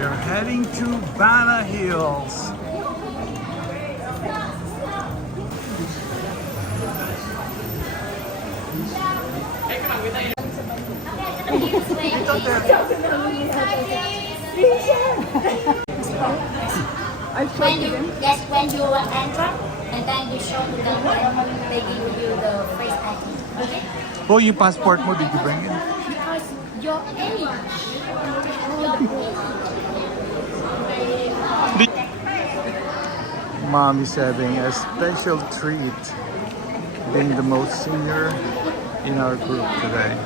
We're heading to Banana Hills. When you enter, and then you show to them, and they give you the face ID. Okay? Oh, yung passport mo, did you bring it? Because your age. Mom is having a special treat, being the most senior in our group today.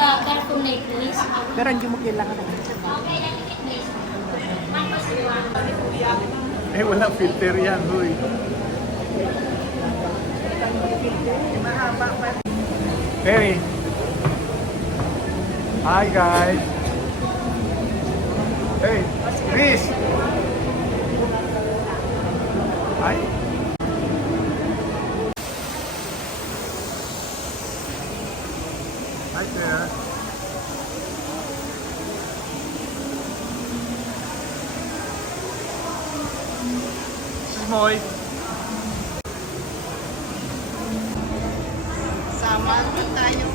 Careful name, please. Pero hindi mo kailangan ng Eh, walang filter yan, huy. Hey. Hi, guys. Hey, Chris. Hi. Hi there. Moy. sama tayo.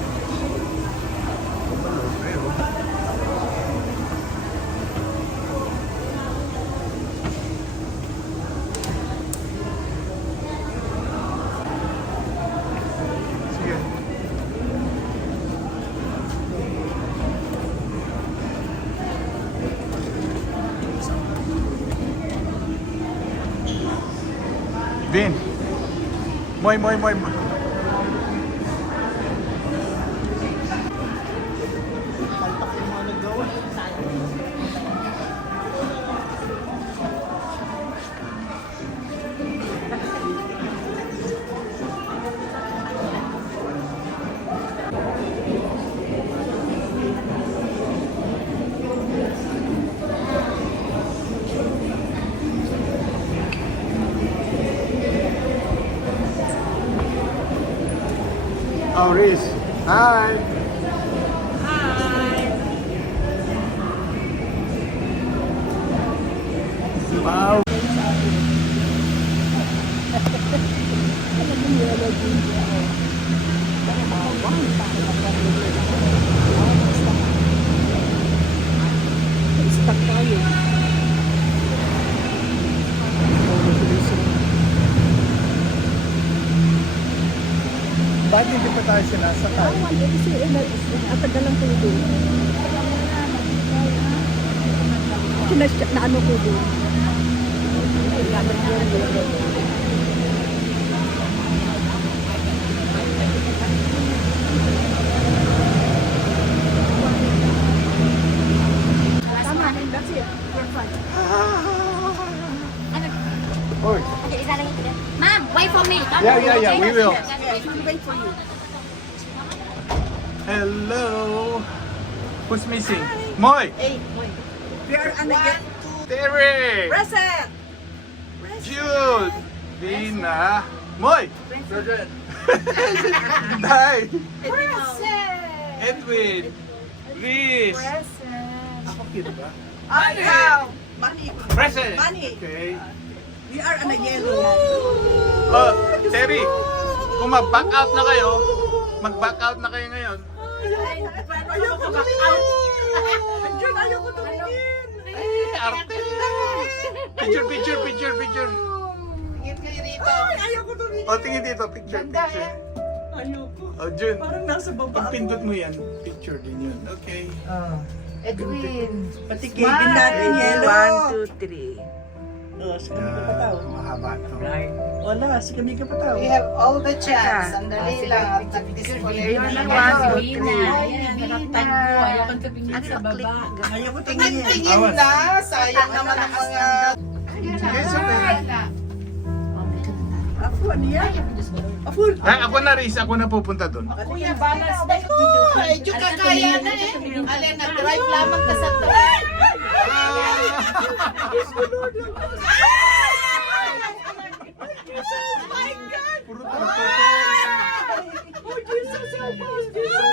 Sige. Vin. Moy. Oh, Riz. Hi. Wow. Stuck tayo. Bakit hindi pa tayo sinasakay? Atagal lang ko doon. Na ano ko doon. Tama, that's it. We're fine. Oy. Okay, isa lang ito. Ma'am, wait for me. Yeah, we will. We'll wait for you. Hello. Who's missing? Moy. Hey, wait. We are on the get. Terry. Present! Jude. Dina. Moy. Dai. Edwin. Riz. Ako cute ba? Ayaw! Money. Present. Money. Okay. We are on a yellow. Oh, Terry. Kung mag-back out na kayo, mag-back out na kayo ngayon. Ayaw ko back out. Diyan, ayaw ko tumingin. Arte. Picture. Tingin kayo dito. Ay, ayaw ko tumingin. O, tingin dito. Picture. Ayaw ko. O, Jun. Parang nasa baba Pag ako. pindot mo yan, picture din yun. Okay. Edwin. Patikitin natin yellow. 1, 2, 3. Oh, sa kami ka pataw. Mahaba to. Wala, sa kami ka pataw. We have all the chats. Sandali lang. At this point, Ayun na, Ayaw 1, 2, 3. Ayaw ko tumingin. tingin na. Sayang naman ang mga... Yes, okay. Apo, ano yan? Apo. Ako na, Riz. Ako na pupunta doon. Kuya, balance na ito. Medyo kakaya na eh. Alin, nag-drive lamang ka sa truck. Puro truck. Oh, Jesus, help us, Jesus.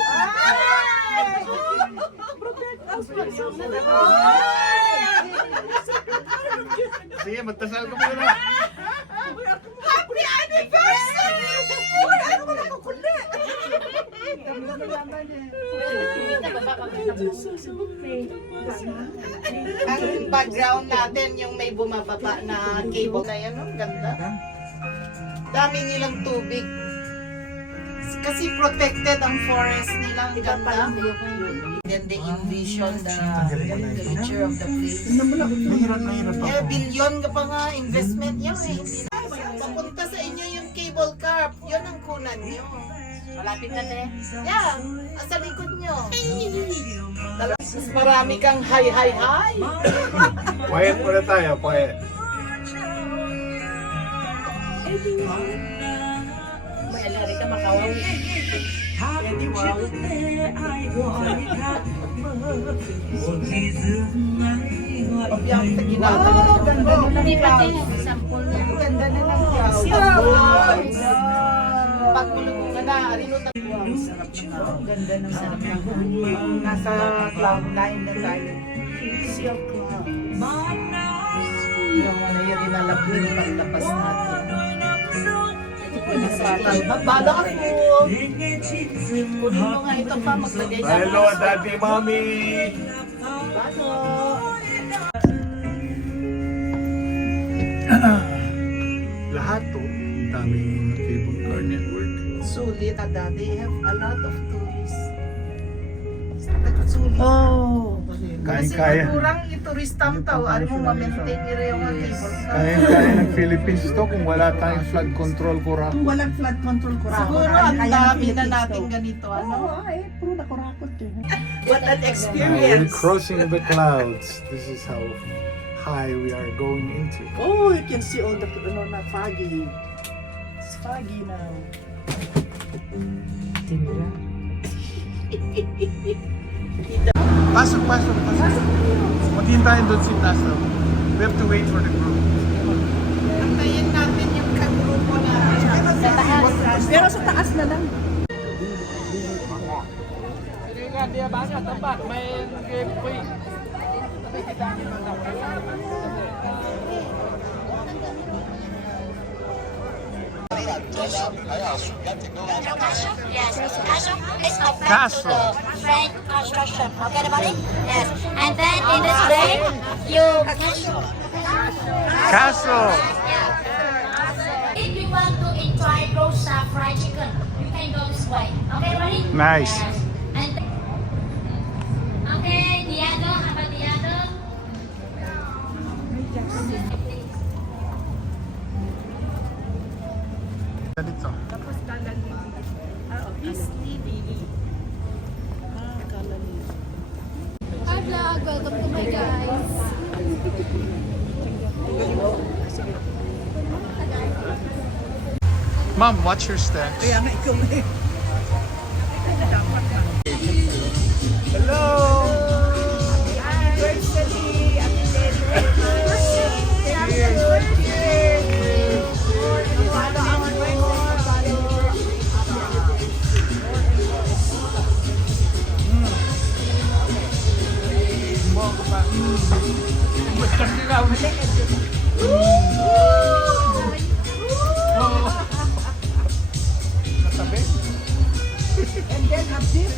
Sige, magtasal ka muna. Happy anniversary! Uy, ano mo nakukuli? Ang background natin, yung may bumababa na cable na yan, ang ganda. Dami nilang tubig. Kasi protected ang forest nila, ang ganda. Then they envision the future of the place. Mahirap ako. Eh, billion ka pa nga investment yan eh. Hindi na- Papunta sa inyo yung cable car, yun ang kunan nyo. Malapit na te. Yeah, sa likod nyo. Mas marami kang hi. Quiet muna tayo, quiet. May alari ka makawaw. Pwede wow. Pagbiyak sa ginagawa. Hindi pa te. Sample niya. Ganda na ng clouds. Pag mulungan ka na, arino tayo. Ganda ng sarap ng nasa cloud nine na tayo. Silk cloud. Yung ano yung inalapin pagtapas natin. Nasa cloud. Bala ka po. Kunin mo nga ito pa, maglagay ka. Hello, Daddy, Mommy! Lahat to, ang daming mga cable car network. Sulit at they have a lot of tourists. Sulit. Oh. Kasi Kaya-kaya. kurang i-touristam tao, ano mo ma-maintain nila yung mga cable car. Kaya ng Philippines to kung wala tayong flood control kurak. Kung walang flood control ko Siguro ang dami na natin ganito, ano? puro nakurakot eh. What an We're experience! crossing the clouds. This is how high we are going into. Oh, you can see all the foggy. It's foggy now. Pasok. Maghintayin doon si Tasso. We have to wait for the group. Antayin natin yung kagrupo natin. Pero sa taas na lang. Yes, Castro is a friend Castro. to the French construction. Okay, buddy? Yes. And then in this way, you Castle! if you want to enjoy roast fried chicken, you can go this way. Okay, buddy? Nice. Yes. And okay, Diado, how about Diado? Dito. Hi vlog! Welcome to my guys! Mom, watch your steps. Kaya nga ikaw eh. Hello! And then have this.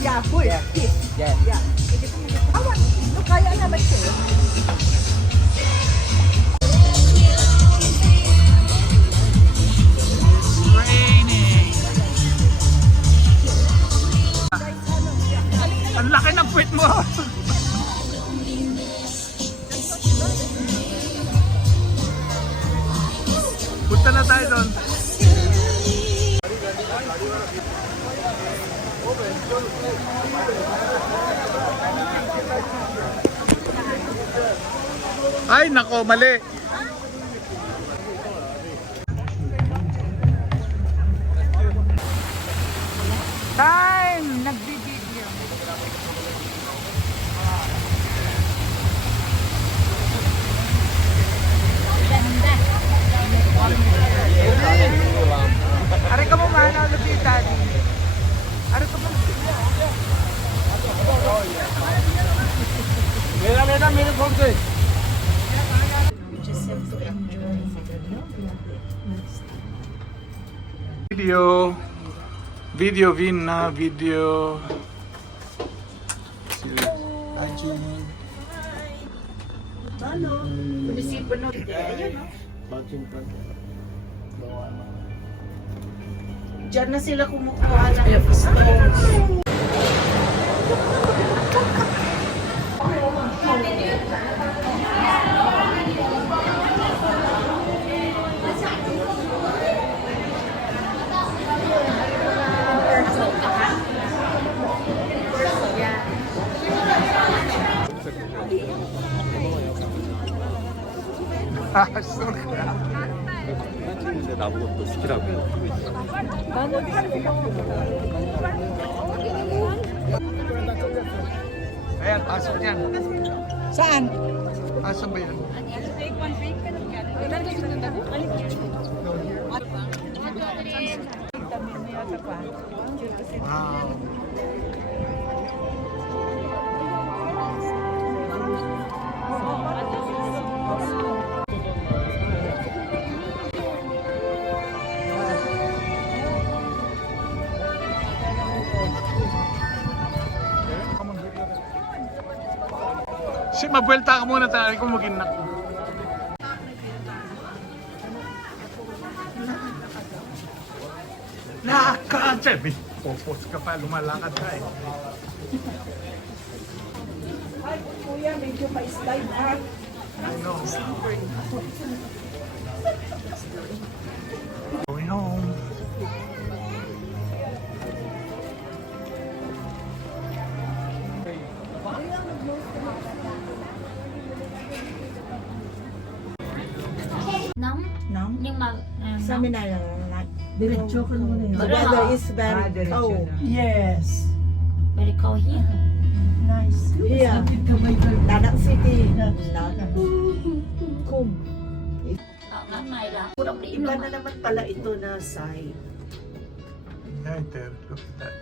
Yeah, boy. This. Yeah. Awan. No, kaya naman siya. Ang laki ng puwit mo! Punta na tayo doon. Ay, nako, mali. Time! Nagbibideo. Ari ka mo man, Video Vina, video. Munisipyo no. Ayun no. Diyan na sila kumukuha ng stones. 근데 나보고 또 시키라고. Ayan, pasok yan. Saan? Pasok ba yan? Wow. Si mabuelta ka muna tayo kung maginak. Nakaka-chebi. Popos ka pa, lumalakad ka eh. Ay, kuya, medyo pa-slide ha. I know. Going home. Nóng, Nóng. nhưng mà Sa nóng. amin na lang. Diretso ka naman The yun. weather is very cold. Yes. Very cold here. Nice. Here. Danak City. Kum. Ở này là khu độc điểm Iba luôn. na naman pala ito na side. Yeah, there. Look at that.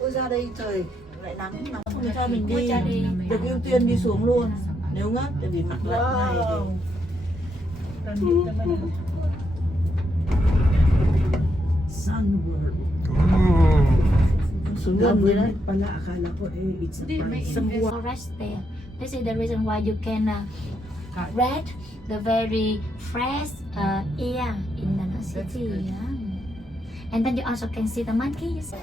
Ôi ra đây trời lại nắng nóng không cho mình Ôi, đi. ra đi. Được ưu tiên đi xuống luôn. Nếu ngất tại vì mặt lạnh này Sunworld. Ooh. Xuống gần rồi đấy. Pala akala ko it's a Some forest there. This is the reason why you can read the very fresh air in the city. Yeah. And then you also can see the monkeys.